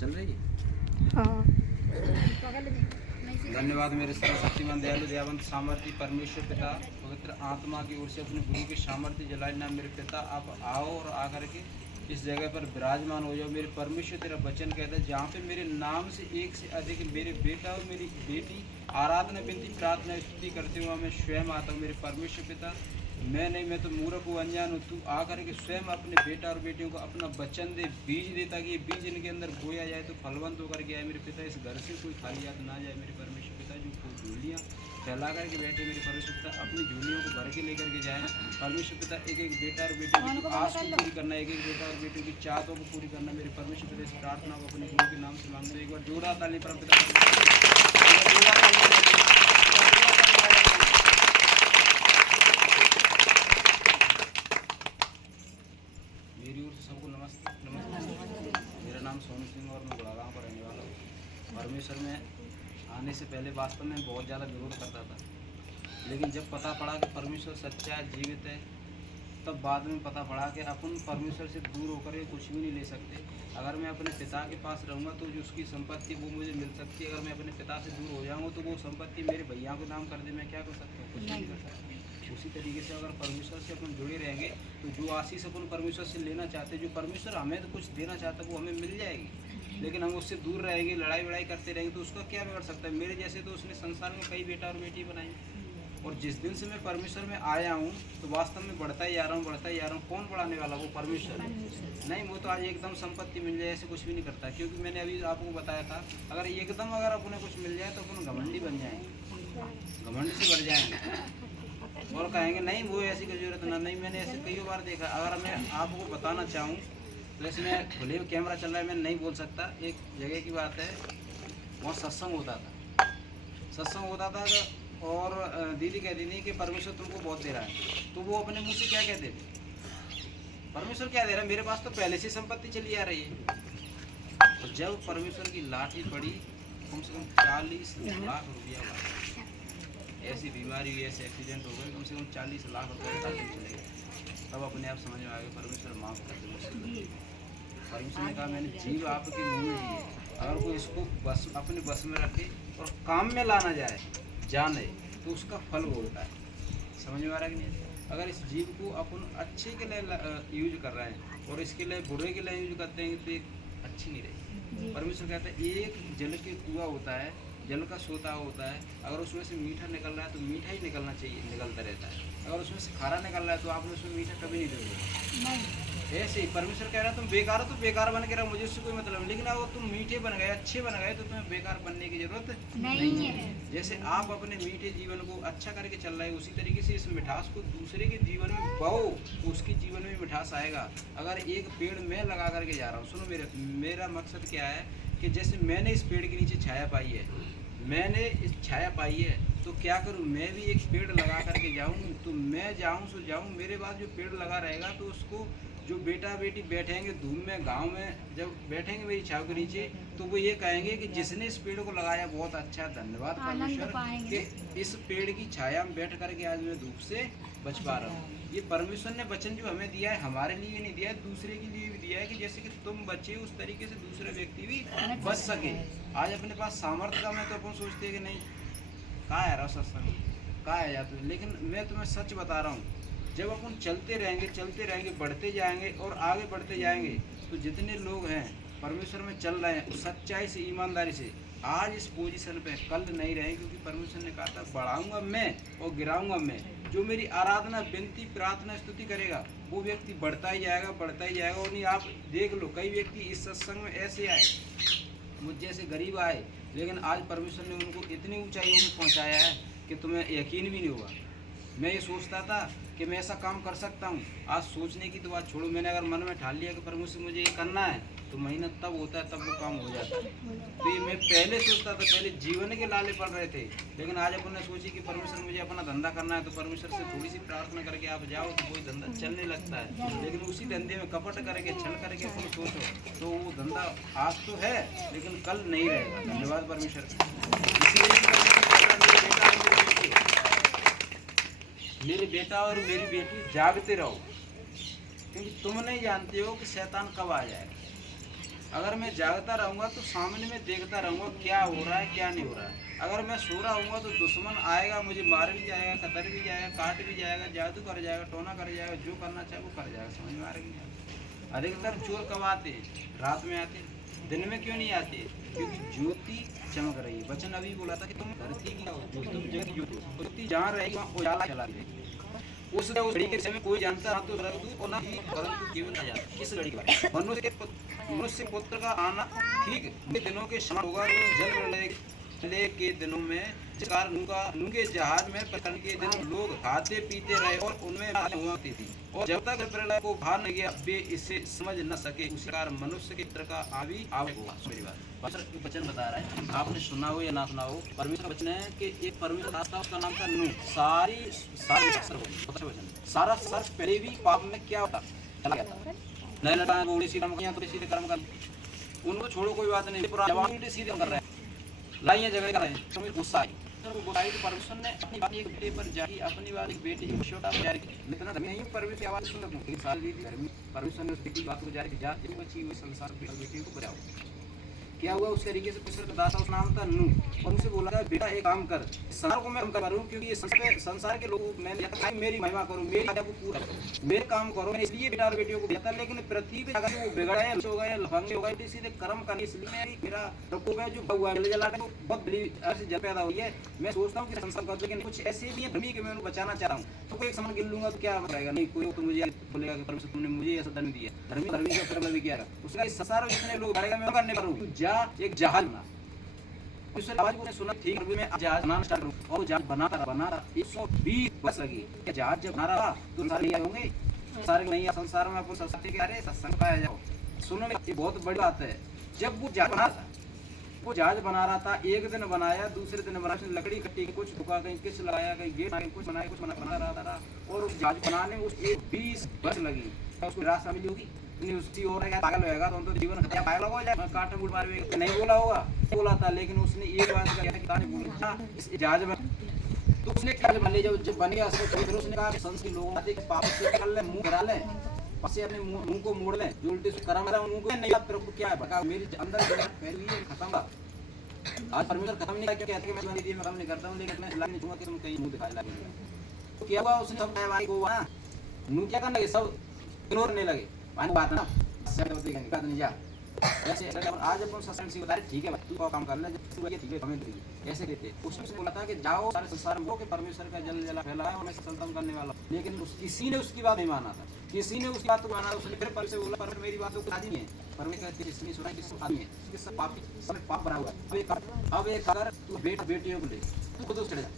चल रही है। हाँ। धन्यवाद मेरे सर्वशक्तिमान दयालु दयावंत सामर्थ्य परमेश्वर पिता, पवित्र आत्मा की ओर से अपने गुरु के सामर्थ्य जलाए ना मेरे पिता, आप आओ और आकर के इस जगह पर विराजमान हो जाओ। मेरे परमेश्वर तेरा वचन कहता है जहाँ पे मेरे नाम से एक से अधिक मेरे बेटा और मेरी बेटी आराधना विनती प्रार्थना स्तुति करते हुए मैं स्वयं आता हूँ। मेरे परमेश्वर पिता, मैं नहीं, मैं तो मूर्ख हूँ, अनजान हूँ। तू आकर के स्वयं अपने बेटा और बेटियों को अपना वचन दे, बीज दे, ताकि ये बीज इनके अंदर बोया जाए तो फलवंत होकर के आए। मेरे पिता, इस घर से कोई खाली हाथ ना जाए। मेरे परमेश्वर पिता, जो झूलियाँ फैला करके बैठे मेरे परमेश्वर पिता, अपनी झूलियों को भर के लेकर के जाए। परमेश्वर पिता, एक एक बेटा और बेटी की आस को पूरी करना, एक एक बेटा और बेटियों की चाहतों को पूरी करना। मेरे परमेश्वर पिता, इस प्रार्थना को अपने गुरु के नाम से मांगते हैं। एक बार जोड़ा ताली परम पिता, मेरी ओर से सबको नमस्ते नमस्ते। मेरा नाम सोनू सिंह और मैं गुड़गांव का रहने वाला हूँ। परमेश्वर में आने से पहले वास्तव में बहुत ज़्यादा विरोध करता था, लेकिन जब पता पड़ा कि परमेश्वर सच्चा जीवित है, तब बाद में पता पड़ा कि अपन परमेश्वर से दूर होकर के कुछ भी नहीं ले सकते। अगर मैं अपने पिता के पास रहूँगा तो जो उसकी संपत्ति वो मुझे मिल सकती है। अगर मैं अपने पिता से दूर हो जाऊँगा तो वो संपत्ति मेरे भैया को नाम कर दे, मैं क्या कर सकता हूँ? कुछ भी नहीं कर सकता। उसी तरीके से अगर परमेश्वर से अपन जुड़े रहेंगे तो जो आशीष अपन परमेश्वर से लेना चाहते हैं, जो परमेश्वर हमें तो कुछ देना चाहता है, वो हमें मिल जाएगी। लेकिन हम उससे दूर रहेंगे, लड़ाई वड़ाई करते रहेंगे तो उसका क्या बिगड़ सकता है? मेरे जैसे तो उसने संसार में कई बेटा और बेटी बनाई, और जिस दिन से मैं परमेश्वर में आया हूँ तो वास्तव में बढ़ता ही जा रहा हूँ, बढ़ता ही जा रहा हूँ। कौन बढ़ाने वाला? वो परमेश्वर नहीं। वो तो आज एकदम संपत्ति मिल जाए ऐसे कुछ भी नहीं करता, क्योंकि मैंने अभी आपको बताया था, अगर एकदम अगर अपने कुछ मिल जाए तो अपन घमंडी बन जाएंगे, घमंड से बढ़ जाएंगे और कहेंगे नहीं वो ऐसी कोई जरूरत ना। नहीं, मैंने ऐसे कई बार देखा। अगर मैं आपको बताना चाहूँ तो इसमें खुले कैमरा चल रहा है, मैं नहीं बोल सकता। एक जगह की बात है, वहाँ सत्संग होता था, सत्संग होता था और दीदी कहती थी कि परमेश्वर तुमको बहुत दे रहा है। तो वो अपने मुंह से क्या कहते थे? परमेश्वर क्या दे रहा है? मेरे पास तो पहले से संपत्ति चली आ रही है। और जब परमेश्वर की लाठी पड़ी, कम से कम 40 लाख रुपया, ऐसी बीमारी हुई, ऐसे एक्सीडेंट हो गए, कम से कम 40 लाख रुपये का चले गए। तब अपने आप समझ में आ गया परमेश्वर माफ़ कर दे। परमेश्वर ने कहा मैंने जीव आपके मुँह में दी है, अगर कोई इसको बस अपने बस में रखे और काम में लाना जाए जाने तो उसका फल भोगता है। समझ में आ रहा है कि नहीं? अगर इस जीव को अपन अच्छे के लिए यूज कर रहे हैं और इसके लिए बुरे के लिए यूज करते हैं तो एक अच्छी नहीं रहेगी। परमेश्वर कहता है एक जल के कुआं होता है, जल का सोता होता है, अगर उसमें से मीठा निकल रहा है तो मीठा ही निकलना चाहिए, निकलता रहता है। अगर उसमें से खारा निकल रहा है तो आपने उसमें मीठा कभी नहीं देखोगे। ऐसे ही परमेश्वर कह रहा है तुम बेकार हो तो बेकार बन के रहो, मुझे उससे कोई मतलब नहीं। लेकिन अगर तुम मीठे बन गए, अच्छे बन गए तो तुम्हें बेकार बनने की जरूरत नहीं है। जैसे आप अपने मीठे जीवन को अच्छा करके चल रहे हैं, उसी तरीके से इस मिठास को दूसरे के जीवन में बो, तो उसके जीवन में मिठास आएगा। अगर एक पेड़ मैं लगा करके जा रहा हूँ, सुनो मेरा मकसद क्या है कि जैसे मैंने इस पेड़ के नीचे छाया पाई है, मैंने इस छाया पाई है, तो क्या करूं? मैं भी एक पेड़ लगा करके जाऊं। तो मैं जाऊं सो जाऊं, मेरे बाद जो पेड़ लगा रहेगा तो उसको जो बेटा बेटी बैठेंगे धूप में, गांव में जब बैठेंगे मेरी छाव के नीचे, तो वो ये कहेंगे कि जिसने इस पेड़ को लगाया बहुत अच्छा, धन्यवाद परमेश्वर कि इस पेड़ की छाया में बैठ करके आज मैं धूप से बच पा रहा हूँ। ये परमेश्वर ने वचन जो हमें दिया है, हमारे लिए नहीं दिया है, दूसरे के लिए भी दिया है, कि जैसे कि तुम बचे उस तरीके से दूसरे व्यक्ति भी बच सके। आज अपने पास सामर्थ्य का मैं तो अपन सोचते हैं कि नहीं कहाँ है रहा सत्संग, कहाँ है जाते, लेकिन मैं तुम्हें सच बता रहा हूँ, जब अपन चलते रहेंगे, बढ़ते जाएंगे और आगे बढ़ते जाएंगे, तो जितने लोग हैं परमेश्वर में चल रहे हैं सच्चाई से, ईमानदारी से, आज इस पोजीशन पे कल नहीं रहे, क्योंकि परमेश्वर ने कहा था बढ़ाऊंगा मैं और गिराऊंगा मैं। जो मेरी आराधना विनती प्रार्थना स्तुति करेगा वो व्यक्ति बढ़ता ही जाएगा, बढ़ता ही जाएगा। और नहीं, आप देख लो कई व्यक्ति इस सत्संग में ऐसे आए, मुझ जैसे गरीब आए, लेकिन आज परमेश्वर ने उनको इतनी ऊंचाइयों में पहुंचाया है कि तुम्हें यकीन भी नहीं होगा। मैं ये सोचता था कि मैं ऐसा काम कर सकता हूँ, आज सोचने की तो बात छोड़ो, मैंने अगर मन में ठान लिया कि परमेश्वर मुझे ये करना है तो मेहनत तब होता है, तब वो काम हो जाता है। तो ये मैं पहले सोचता था, पहले जीवन के लाले पड़ रहे थे, लेकिन आज अपन ने सोची कि परमेश्वर मुझे अपना धंधा करना है, तो परमेश्वर से थोड़ी सी प्रार्थना करके आप जाओ तो कोई धंधा चलने लगता है। लेकिन उसी धंधे में कपट करके छल करके अपन सोचो तो वो धंधा आज तो है लेकिन कल नहीं रहेगा। धन्यवाद परमेश्वर। मेरे बेटा और मेरी बेटी जागते रहो, क्योंकि तुम नहीं जानते हो कि शैतान कब आ जाएगा। अगर मैं जागता रहूँगा तो सामने में देखता रहूँगा क्या हो रहा है क्या नहीं हो रहा है। अगर मैं सो रहा हूँगा तो दुश्मन आएगा, मुझे मार भी जाएगा, कतर भी जाएगा, काट भी जाएगा, जादू कर जाएगा, टोना कर जाएगा, जो करना चाहे वो कर जाएगा। समझ में आ रही है? अधिकतर चोर कब आते हैं? रात में आते हैं। दिन में क्यों नहीं आते? क्योंकि ज्योति चमक रही है। वचन अभी बोला था कि तुम धरती की ज्योति, तुम जग की ज्योति, ज्योति जहाँ रहेगी वहाँ उजाला चला देगी। उस घड़ी के समय कोई जानता ना तो स्वर्गदूत और ना ही परंतु जीवन आ जाता। इस घड़ी के बाद मनुष्य पुत्र का आना ठीक दिनों के समान होगा। तो जल प्रलय के दिनों में जिस कारण नूह के जहाज में पकड़ने के दिन लोग खाते पीते रहे और उनमें होती थी, और जब तक प्रलय को बाहर नहीं गया वे इसे समझ न सके। उसी कारण मनुष्य के पुत्र का आवी आवश्यक हुआ। मेरी बात वचन बता रहा है, आपने सुना हो या ना सुना हो, परमेश्वर का वचन है कि एक परमेश्वर था, उसका नाम था नूह। सारा सर्फ पहले भी पाप में क्या होता चला गया था। नए लड़ाई वो उल्टे सीधे कर्म कर, उनको छोड़ो कोई बात नहीं, जवान उल्टे सीधे कर रहे हैं, लाइए झगड़े कर रहे हैं। समझ गुस्सा आई तो परमेश्वर ने अपनी बात एक बेटे पर जारी, अपनी बात एक बेटे की का जारी की। लेकिन नहीं परमेश्वर की आवाज सुन सकूं, लेकिन सारी परमेश्वर ने उस बेटी की बात को जारी किया, जो बची हुई संसार बेटी को बचाओ। क्या हुआ? उस तरीके से परमेश्वर का दास था, उस नाम था नूह, और उसे बोला था बेटा एक काम कर, संसार को मैं करूँ, क्योंकि ये संसार के लोग मैंने मेरी महिमा करूँ, मेरी आज्ञा को पूरा करो, मेरे काम करो। मैंने इसलिए बेटा और बेटियों को भेजा था, लेकिन पृथ्वी पे अगर वो बिगड़ गए, हो गए, लफंगे हो गए, सीधे कर्म करने, इसलिए मेरा प्रकोप है जो हुआ जल जला के बहुत बड़ी ऐसी जल पैदा हुई है। मैं सोचता हूँ कि संसार कर, लेकिन कुछ ऐसे भी है धर्मी कि मैं उनको बचाना चाह रहा हूँ। तो कोई एक समान गिन लूंगा तो क्या बताएगा? नहीं, कोई तो मुझे बोलेगा कि परमेश्वर तुमने मुझे ऐसा धर्म दिया, धर्मी का मतलब भी क्या है उसका? इस संसार में जितने लोग बढ़ेगा मैं करने पारूँ, जा एक जहाज बना। उस आवाज को सुना, ठीक है मैं जहाज बनाना स्टार्ट करूँ, और जहाज बनाता 120 वर्ष लगी। जहाज जब बना रहा तो सारे नहीं होंगे, सारे नहीं संसार में अपन संस्कृति के अरे सत्संग पाया जाओ। सुनो ये बहुत बड़ी बात है। जब वो जहाज बना था, वो जहाज बना रहा था, एक दिन बनाया, दूसरे दिन बनाया, उसने लकड़ी कट्टी, कुछ ठुका, कहीं किस लगाया, कहीं गेट बनाया, कुछ बनाया, कुछ बना रहा था, और उस जहाज बनाने में 20 वर्ष लगी। उसको रास्ता मिली होगी नहीं, उसकी और पागल होगा तो जीवन खतरा पागल हो जाए, काट मुड़ मार नहीं बोला होगा, बोला था। लेकिन उसने एक बात किया था कि बोला इस जहाज में तो उसने क्या बन लिया, जब बन गया उसने कहा संस के लोगों के पाप से निकाल ले, मुंह करा ले, पसे अपने मुंह को मोड़ ले, जो उल्टे से कर्म रहा मुंह को नहीं, तेरे को क्या है बता, मेरे अंदर पहले ही खत्म था। आज परमेश्वर खत्म नहीं किया, कहते मैं तुम्हारी दी मैं खत्म नहीं करता हूं, लेकिन मैं इस्लाम नहीं दूंगा कि तुम कहीं मुंह दिखाए लगे। तो क्या हुआ? उसने सब भाई को ना मुंह क्या करने लगे, सब इग्नोर करने लगे। पानी बात ना बात नहीं जा ऐसे आज अपन सत्संग से बता रहे, ठीक है भाई तू काम कर ले, जब तू ठीक है हमें देगी ऐसे देते। उसने बोला था कि जाओ सारे संसार में के परमेश्वर का जल जला फैलाया और मैं संतन करने वाला। लेकिन किसी ने उसकी बात नहीं माना था, किसी ने उसकी बात को माना। उसने फिर परमेश्वर बोला पर मेरी बातों को राजी नहीं है। परमेश्वर कहते इसलिए सुना कि सब आदमी है, इसके सब पापी, सब पाप बना हुआ है। अब एक अगर तू बेटियों को ले, तू खुद उस चढ़ जा,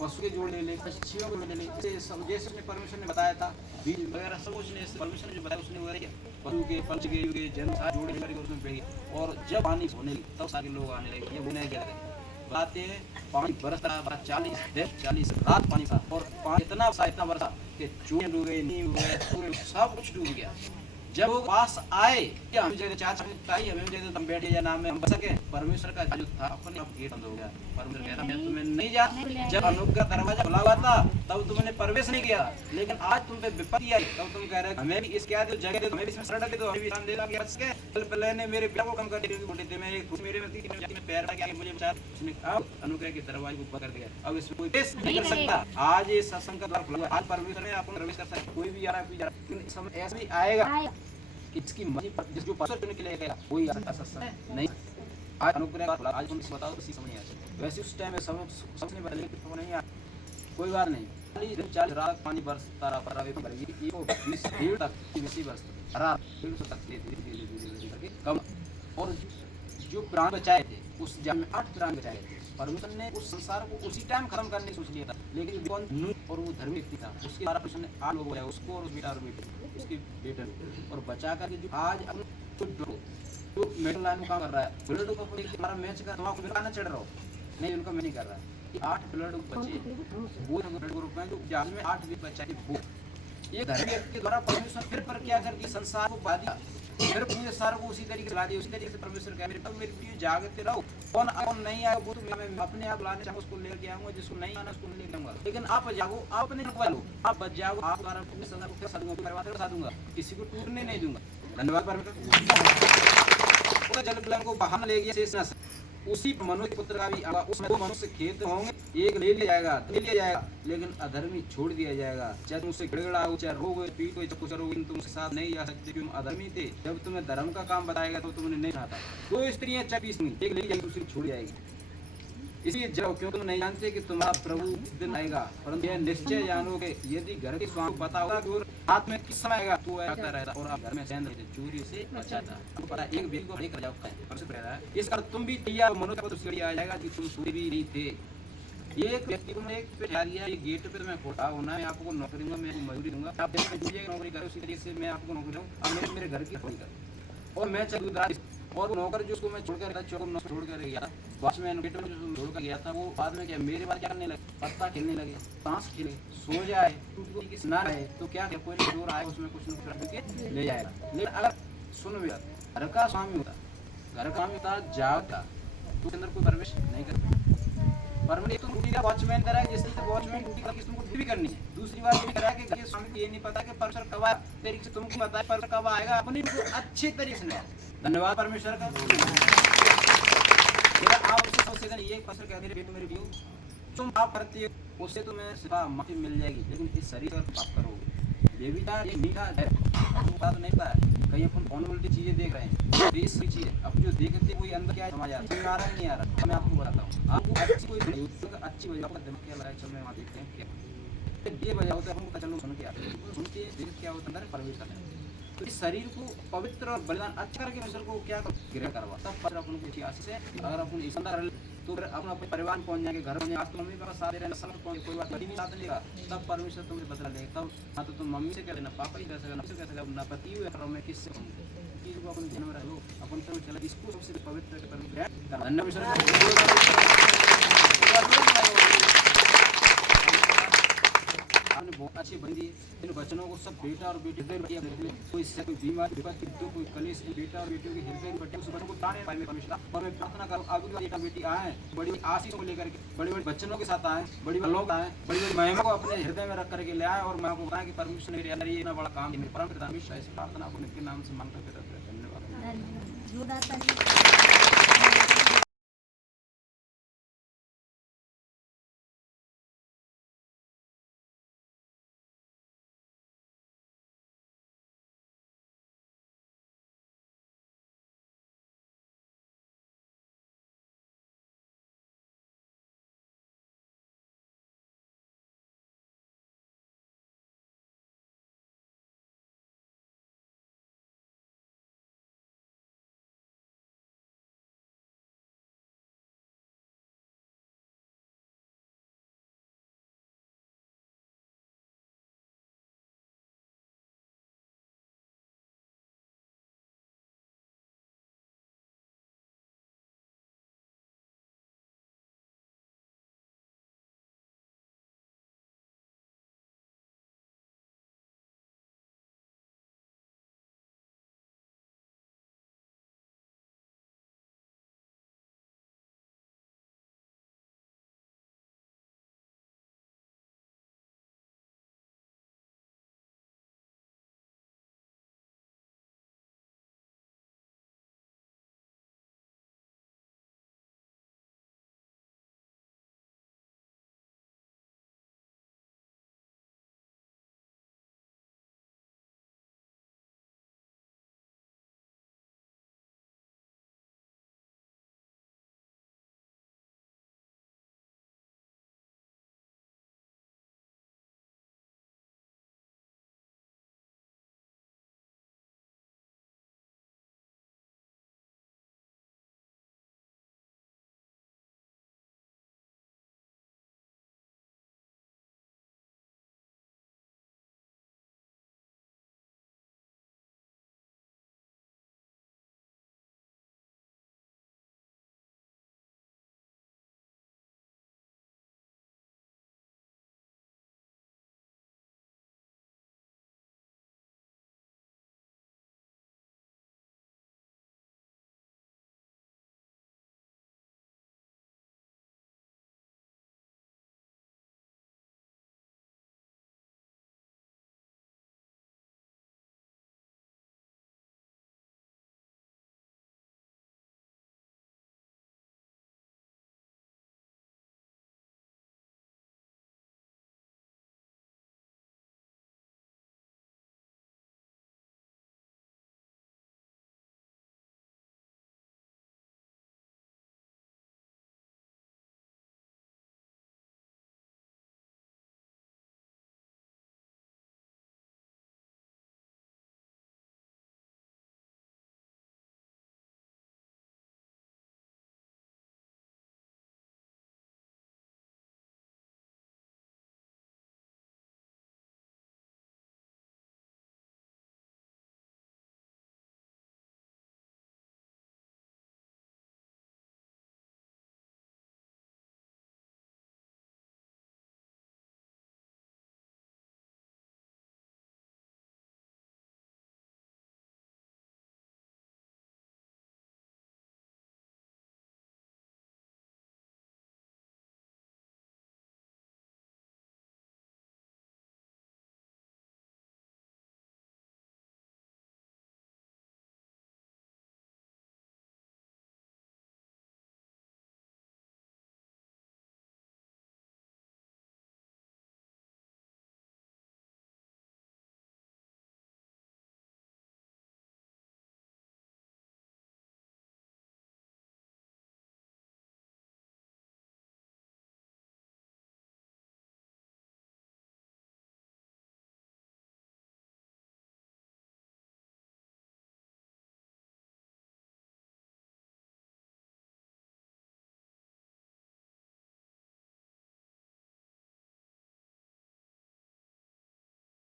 पशु के जोड़ ले ले, पक्षियों को ले ले, जैसे उसने परमेश्वर ने बताया था, बीज वगैरह सब उसने परमेश्वर ने जो बताया उसने वगैरह किया। पशु के पंच के जन्म सारे जोड़ करके उसमें पेड़, और जब पानी होने लगी तब सारे लोग आने लगे। ये बोलने क्या बताते हैं, पानी बरसता 40 दिन 40 रात पानी था, और पानी इतना बरसा कि चूहे डूब गए, नीम डूब गए, सब कुछ डूब गया। जब वो पास आए कि हम जगह चाचा हमें जगह तुम बैठे या नाम में हम बच सके, परमेश्वर का जो था अपने आप गेट बंद हो गया। परमेश्वर कहता मैं तुम्हें नहीं जा, जब अनुग्रह दरवाजा खुला हुआ था तब तुमने प्रवेश नहीं किया, लेकिन आज तुम पे विपत्ति आई तब तुम कह रहे हमें भी इस क्या दो जगह दे, हमें भी इसमें शरण दे दो, हमें भी स्थान दे दो। कल पहले ने मेरे प्यार को कम कर दिया, बोले थे मैं एक मेरे में पैर रखा कि मुझे बचा, उसने अब अनुग्रह के दरवाजे को बंद कर दिया। अब इसमें कोई प्रवेश नहीं कर सकता। आज ये सत्संग का द्वार खुला हुआ, आज परमेश्वर ने आपको प्रवेश कर सकता, कोई भी आ रहा है, कोई जा रहा है, समय ऐसा भी आएगा इसकी मर्जी पर जो परमेश्वर चुनने के लिए गया कोई सत्संग नहीं। आज अनुग्रह का आज तुम बताओ किसी समझ नहीं आ, वैसे उस टाइम में समझ नहीं बदले नहीं आ, कोई बात नहीं। 40 रात पानी बरसता रहा, पर अभी भरेगी ये 20 डेढ़ तक बेसी बरसता रात 150 तक करके कम। और जो प्राण बचाए थे उस जल में 8 प्राण बचाए थे। परमेश्वर ने उस संसार को उसी टाइम खत्म करने की सोच लिया था, लेकिन कौन नूह और वो धर्मी व्यक्ति था, उसके द्वारा परमेश्वर ने 8 लोग बनाया, उसको और उस बेटा और बेटे उसकी बेटे और बचा करके जो आज जो मेडल लाइन में काम कर रहा है, ब्लड को हमारा मैच का तुम्हारा बिल्कुल ना चढ़ रहा हो नहीं, उनका मैं नहीं कर रहा है। 8 ब्लड बचे वो ब्लड ग्रुप में जो जहाज में 8 भी बच्चा है, वो ये धर्मी व्यक्ति के द्वारा परमेश्वर फिर पर क्या कर दिया, संसार को बा दिया, फिर पूरे सार को उसी तरीके से ला दिया। उसी तरीके से परमेश्वर कह मेरे प्रिय जागते रहो, कौन नहीं आएगा वो तो मैं अपने आप लाने चाहूँगा, उसको लेके आऊंगा, जिसको नहीं आना उसको लेके आऊंगा। लेकिन आप जागो, आप अपने रखवा लो, आप बच जाओ, आप द्वारा पूरे संसार को बसा दूंगा, किसी को टूटने नहीं दूंगा। धन्यवाद परमेश्वर। जल पिलन को बाहर ले गया शेष नस, उसी मनुष्य पुत्र का भी उसमें दो मनुष्य खेत होंगे, एक ले लिया जाएगा, लेकिन अधर्मी छोड़ दिया जाएगा। चाहे तुमसे गिड़गिड़ा हो, चाहे रोग हो, पीट हो, कुछ हो, तुमसे साथ नहीं आ सकते, तुम अधर्मी थे। जब तुम्हें धर्म का काम बताएगा तो तुमने नहीं आता। दो स्त्रियां चपीस नहीं, एक ले जाएगी, दूसरी छोड़ जाएगी। इसलिए जाओ, क्यों तुम नहीं जानते कि तुम्हारा प्रभु इस दिन आएगा। परंतु यह निश्चय जानोगे, यदि घर के स्वामी पता होगा कि हाथ में किस समय आएगा, तो आता रहता और आप घर में सहन रहते, चोरी से बचाता। आपको पता है, एक व्यक्ति को लेकर जाओ इस कारण तुम भी तैयार, मनुष्य को घड़ी आ जाएगा कि तुम सोए भी नहीं थे। एक व्यक्ति को मैं एक पे ठहर दिया, एक गेट पे मैं खोटा होना है, आपको नौकरी दूंगा, मैं मजदूरी दूंगा, आप नौकरी करो, उसी तरीके से मैं आपको नौकरी दूँ। अब मेरे घर की नौकरी करो और मैं चल और वो नौकर जो उसको मैं छोड़कर गया, वॉचमैन गेट में जो छोड़कर गया था, वो बाद में क्या मेरे बाद क्या करने लगे, पत्ता खेलने लगे, ताश खेले, सो जाए, ना रहे तो क्या कोई चोर आए उसमें कुछ न कुछ ले जाएगा। लेकिन अगर सुन मेरा घर का स्वामी होता जागता तो उसके अंदर कोई प्रवेश नहीं करता। परमानेंट तो ड्यूटी का वॉचमैन करा है, जिससे तो वॉचमैन ड्यूटी करके तुमको ड्यूटी करनी है। दूसरी बात ये करा है कि घर के स्वामी को ये नहीं पता कि परमेश्वर कब आए, तरीके से तुमको पता है परमेश्वर कब आएगा, अपनी अच्छे तरीके से। धन्यवाद परमेश्वर का। आप उससे सोचते ये परमेश्वर कहते हैं बेटे मेरे बियो, तुम पाप करते हो उससे तुम्हें सिर्फ माफी मिल जाएगी, लेकिन इस शरीर पर पाप करोगे। बेबीता ये मीठा है, आपको पता तो नहीं पता है, कहीं अपन फोन उल्टी चीजें देख रहे हैं, तो इस चीज अब जो देखते वो अंदर क्या समझ आ रहा है नहीं आ रहा, मैं आपको बताता हूँ। आपको अच्छी कोई अच्छी वजह आपका दिमाग क्या लगा है, चल मैं वहाँ देखते हैं क्या ये वजह होता है, हमको चलो सुन के आते हैं, सुनते देख क्या होता है, प्रवेश करते हैं। तो इस शरीर को पवित्र और बलिदान अच्छा करके परमेश्वर को क्या ग्रहण करवा, तब पर अपन को आशीष है। अगर अपन ईमानदार तो फिर अपन अपने परिवार में पहुंच जाएंगे, घर में आज तो मम्मी पापा साथ रहना, सब पहुंच कोई बात नहीं साथ लेगा, तब परमेश्वर तुम्हें बदला लेगा। तब ना तो तुम मम्मी से कह लेना, पापा ही कह सकेगा, ना पति हुए और मैं किससे चीज को अपन ध्यान में रखो, अपन तो चला इसको सबसे पवित्र परमेश्वर बहुत अच्छी बनी दी। इन बच्चों को सब बेटा और बेटी कोई बीमार कोई कलेश बेटा और बेटियों के हृदय बटे उस बच्चों को ताने पाए परमेश्वर। और मैं प्रार्थना करूँ आगे बेटा बेटी आए बड़ी आशीष को लेकर के, बड़े बड़े बच्चों के साथ आए, बड़ी बड़ी लोग आए, बड़ी बड़ी महिमा को अपने हृदय में रख करके ले आए। और मैं आपको बताया कि परमेश्वर मेरे अंदर ये इतना बड़ा काम है, मेरे परम पिता हमेशा ऐसी प्रार्थना अपने के नाम से मांग करके रखते हैं। धन्यवाद।